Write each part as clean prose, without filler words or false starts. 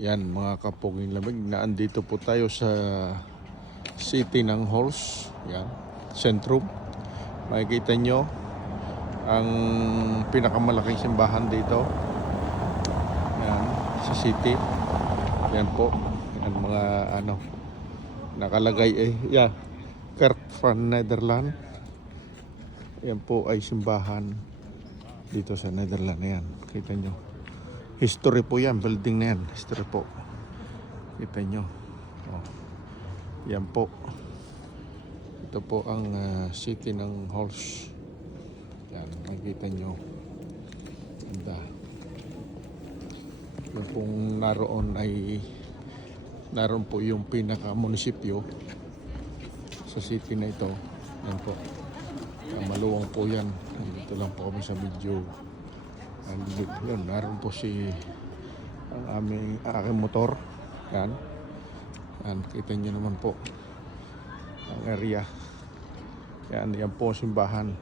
Yan mga kapuging lamig, naandito po tayo sa City ng Halls. Yan, sentrum. Makikita nyo ang pinakamalaking simbahan dito. Yan, sa City. Yan po. Yan mga nakalagay Kerk van Nederland. Yan po ay simbahan dito sa Netherlands. Yan, kita nyo. History po yan, building na yan. History po. Kita nyo. Oh. Yan po. Ito po ang City ng Halls. Yan, makikita nyo. Ganda. Yung pong naroon po yung pinaka-munisipyo sa city na ito. Yan po. Maluwang po yan. Dito lang po kami sa medyo yun, naroon po ang aking motor. Yan. Yan, kita nyo naman po ang area. Yan po simbahan.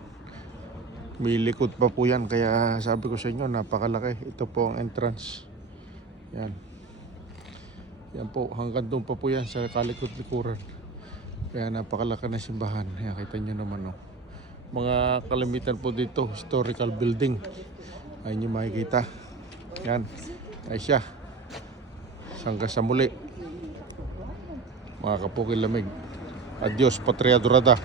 May likod pa po yan, kaya sabi ko sa inyo, napakalaki. Ito po ang entrance. Yan. Yan po, hanggang doon pa po yan sa kalikod-likuran. Kaya napakalaki na simbahan. Yan, kita nyo naman, no. Mga kalamitan po dito, historical building. Ayun yung makikita. Yan. Ay siya. Hanggang sa muli. Mga kapukil lamig. Adios, Patria Dorada.